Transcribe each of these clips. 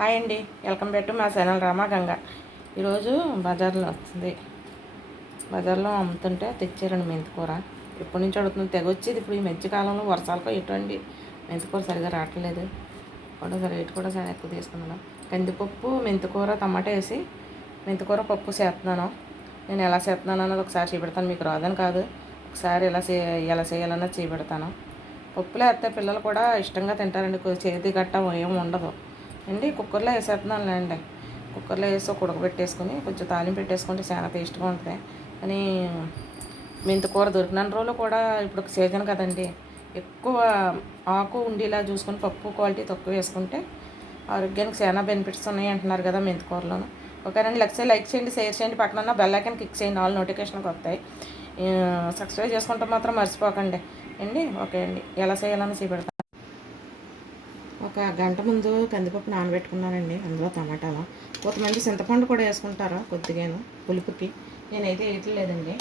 Hi అండి. Welcome back to మా channel Ramaganga ఈరోజు బజార్లో వస్తుంది. బజార్లో అమ్ముతుంటే తెచ్చారండి మెంతికూర. ఎప్పటి నుంచి అడుగుతుంది తెగ వచ్చేది ఇప్పుడు ఈ మధ్యకాలంలో వర్షాలకో ఎటువంటి మెంతికూర సరిగా రావట్లేదు. కూడా రేటు కూడా చాలా ఎక్కువ తీసుకున్నాను. కందిపప్పు మెంతికూర టమాటా వేసి మెంతికూర పప్పు చేస్తున్నాను. నేను ఎలా చేస్తున్నాను అన్నది ఒకసారి చూపెడతాను. మీకు రాదని కాదు. ఒకసారి ఎలా చే ఎలా చేయాలన్నది చూపెడతాను. పప్పులో వేస్తే పిల్లలు కూడా ఇష్టంగా తింటారండి. చేతి గట్ట ఏం ఉండదు. అండి కుక్కర్లో వేసేస్తున్నాను లేండి కుక్కర్లో వేసి ఒక ఉడకబెట్టేసుకొని కొంచెం తాలింపు పెట్టేసుకుంటే చాలా టేస్ట్గా ఉంటుంది. కానీ మెంతికూర దొరికిన రోజులు కూడా ఇప్పుడు ఒక సీజన్ కదండి. ఎక్కువ ఆకు ఉండేలా చూసుకొని పప్పు క్వాలిటీ తక్కువ వేసుకుంటే ఆరోగ్యానికి చాలా బెనిఫిట్స్ ఉన్నాయి అంటున్నారు కదా మెంతికూరలోను ఓకేనండి లక్ష లైక్ చేయండి షేర్ చేయండి. పక్కన బెల్ ఐకన్ క్లిక్ చేయండి ఆల్ నోటిఫికేషన్కి వస్తాయి. సబ్స్క్రైబ్ చేసుకుంటే మాత్రం మర్చిపోకండి. అండి ఓకే అండి. ఎలా చేయాలని చూపెడతాను ఒక గంట ముందు కందిపప్పు నానబెట్టుకున్నానండి అందులో టమాటాలు. కొంతమంది చింతపండు కూడా వేసుకుంటారా కొద్దిగాను పులుపుకి. నేనైతే వేయట్లేదండి.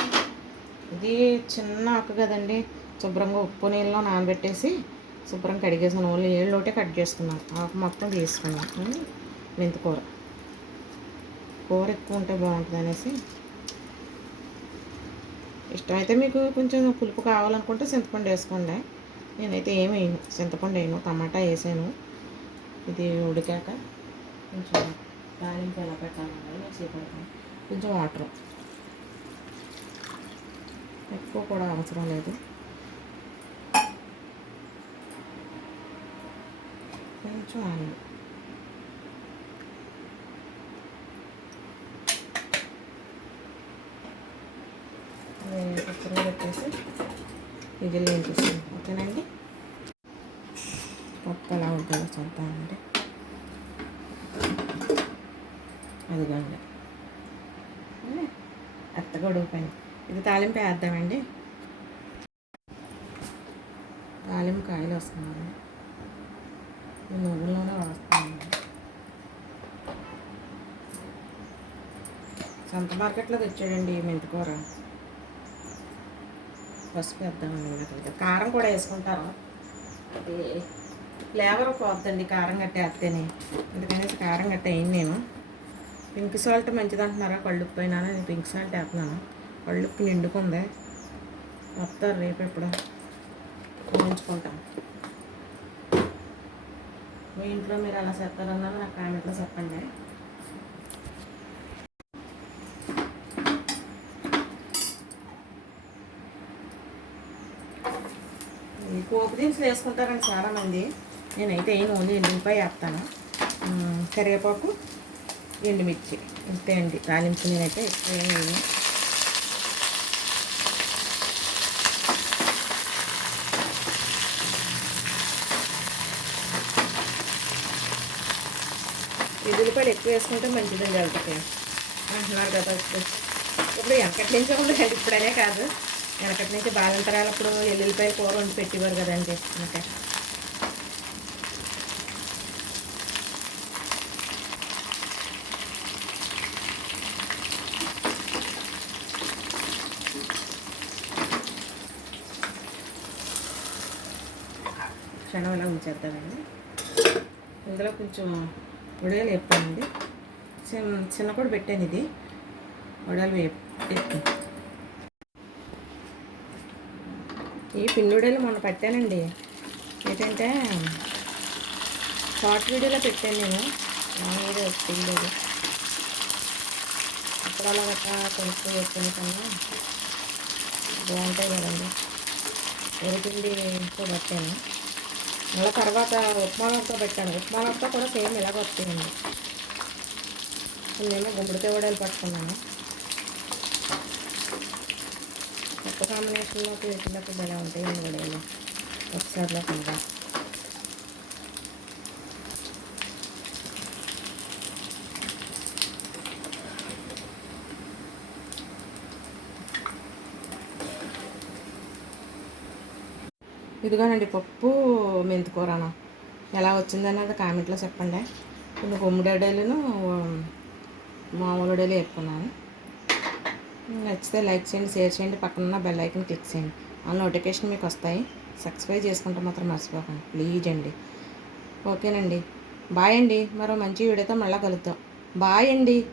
ఇది చిన్న ఆకు కదండి శుభ్రంగా ఉప్పు నీళ్ళలో నానబెట్టేసి శుభ్రం కడిగేసాను ఓన్లీ ఏళ్ళోటే కట్ చేసుకున్నాను. ఆకు మొత్తం తీసుకున్నాను ఉమ్, మెంతికూర కూర ఎక్కువ ఉంటే బాగుంటుంది అనేసి. ఇష్టమైతే మీకు కొంచెం పులుపు కావాలనుకుంటే చింతపండు వేసుకోండి. నేనైతే ఏమి వేయను చింతపండు వేయను టమాటా వేసాను. ఇది ఉడికాక కొంచెం తాలింపు ఎలా పెట్టాలన్నది మిక్సీ పెడతాను కొంచెం వాటర్. ఎక్కువ కూడా అవసరం లేదు. కొంచెం ఆయిల్. పెట్టేసి విజిల్ వేయించేస్తాను ఓకేనండి పప్పు ఎలా ఉంటుందో చూద్దామండి అదిగోండి. అత్తగా పని. ఇది తాలింపు వేద్దామండి. తాలింపు కాయలు వస్తున్నాయి నువ్వులోనే నువ్వుల్లోనే సొంత మార్కెట్లో తెచ్చాడండి ఈ మెంతికూర. పసుపు వేద్దామండి ఇందాక కారం కూడా వేసుకుంటారు. ఫ్లేవర్ పోద్దండి కారం గట్ట వేస్తేనే. అందుకనేసి కారం గట్ట వేయను నేను. పింక్ సాల్ట్ మంచిది అంటున్నారా? కళ్ళుప్పు పోయినా నేను పింక్ సాల్ట్ వేస్తున్నాను. కళ్ళుప్పు నిండుకుంది. వస్తారు రేపు ఎప్పుడు. ఉంచుకుంటాం మీ ఇంట్లో మీరు ఎలా చేస్తారన్నది నాకు కామెంట్లో చెప్పండి ఈ పోపు దినుసులు వేసుకుంటారని చాలామంది నేనైతే ఏం ఓన్లీ ఎండిపోయి వేస్తాను. కరివేపాకు ఎండుమిర్చి ఇంతే అండి. తాలింపు నేనైతే ఎక్కువ ఏం వేయను. ఎదురుపాయలు ఎక్కువ వేసుకుంటే మంచిదండి వాళ్ళకి. అంటున్నారు కదా ఇప్పుడు ఇప్పుడు వెనకటి నుంచి ఉంది ఇప్పుడనే కాదు. వెనకటి నుంచి బాలంతరాలప్పుడు ఎల్లుల్లిపాయ కూర వండి పెట్టేవారు కదండి. ఇంకా క్షణం ఇలా ఉంచేద్దామండి. ఇందులో కొంచెం ఉడయలు వేపానండి చిన్న చిన్న కూడా పెట్టాను ఇది. ఉడయలు వేపు వేపు ఈ పిండి మొన్న పెట్టానండి. ఏంటంటే షార్ట్ వీడియోలో పెట్టాను నేను. నా వీడియో పెట్టలేదు అప్పుడు అలా కొనుక్కు వేసుకునే కన్నా బాగుంటాయి కదండి. ఎరిపిండి కూడా పెట్టాను. మళ్ళీ తర్వాత ఉప్మాలతో పెట్టాను. ఉప్మాలతో కూడా సేమ్ ఇలాగ వస్తాయండి నేనేమో గుమ్మడికాయ వడలు పట్టుకున్నాను. కొత్త కాంబినేషన్లో వేసినప్పుడు భలే ఉంటాయండి కూడా ఒకసారిలో కనుక ఇదిగోనండి పప్పు మెంతికూరను? ఎలా వచ్చిందన్నది కామెంట్లో చెప్పండి. కొన్ని గుమ్మడిడేలను మామూలు డేలు వేసుకున్నాను నచ్చితే లైక్ చేయండి షేర్ చేయండి పక్కన బెల్ ఐకన్ క్లిక్ చేయండి. ఆ నోటిఫికేషన్ మీకు వస్తాయి. సబ్స్క్రైబ్ చేసుకుంటే మాత్రం మర్చిపోకండి. ప్లీజ్ అండి. ఓకేనండి. బాయ్ అండి. మరో మంచి వీడియోతో మళ్ళీ కలుద్దాం. బాయ్ అండి.